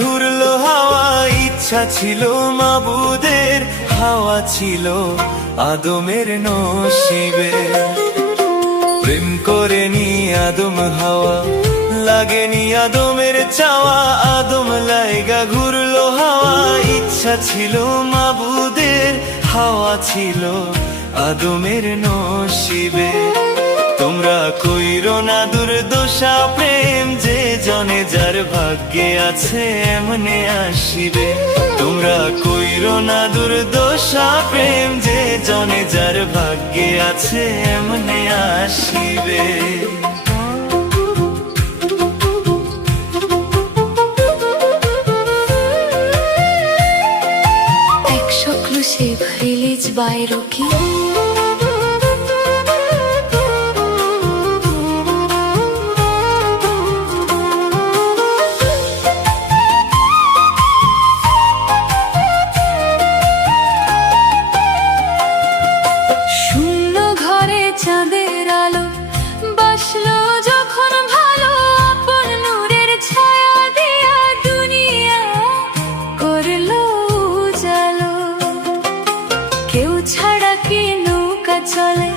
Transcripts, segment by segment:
ঘুরলো হাওয়া, ইচ্ছা ছিল মাবুদের, হাওয়া ছিল আদমের নসিবে। প্রেম করেনি আদম হাওয়া, লাগেনি আদমের চাওয়া, আদম লাইগা ঘুরলো হাওয়া, ইচ্ছা ছিল মাবুদের, হাওয়া ছিল আদমের নসিবে। তোমরা কইরো না দুর্দশা প্রেম, যে জনে যার ভাগ্যে আছে এমনে আসিবে। তোমরা কইরো না দুর্দশা প্রেম, যে জনে যার ভাগ্যে আছে এমনে আসিবে। Exclusive release by Rocky. শূন্য ঘরে চাঁদের আলো বাসলো যখন ভালো, আপন নূরের ছায়া দিয়া দুনিয়া করলো উজালো। কেউ ছাড়া কি নৌকা চলে,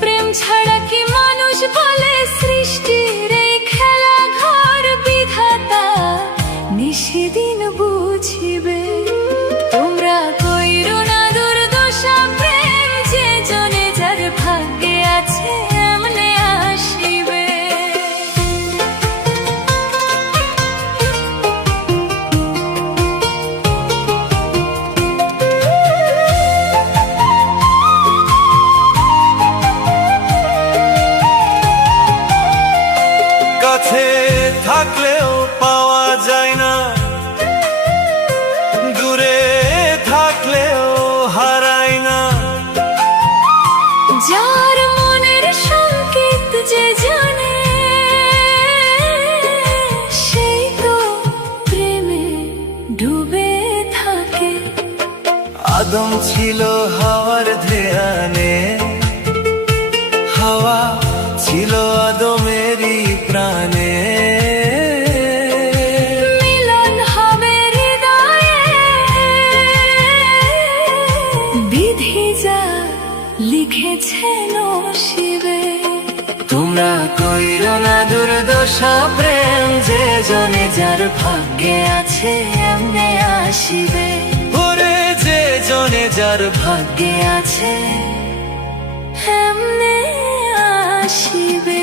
প্রেম ছাড়া কি মানুষ বলে, সৃষ্টির এই খেলা ঘর বিধাতা নিশিদিন বুঝিবে। তোমরা কইরো না দুর্দশা প্রেম, যে জনে যার ভাগ্যে আছে এমনে আসিবে। কাছে থাকলেও পাওয়া যায় না, দূরে থাকলেও হারায় না। যার মনের সংকেত যে জানে, সেই তো প্রেমে ডুবে থাকে। আদম ছিল হাওয়ার ধ্যানে, হাওয়া ছিল আদমেরই প্রাণে। মিলন হবে হৃদয়ে, বিধি যা লিখেছে নসিবে। তোমরা কইরো না দুর্দশা প্রেম, যে জনে যার ভাগ্যে আছে এমনে আসিবে। ওরে যে জনে যার ভাগ্যে আছে এমনে আসিবে।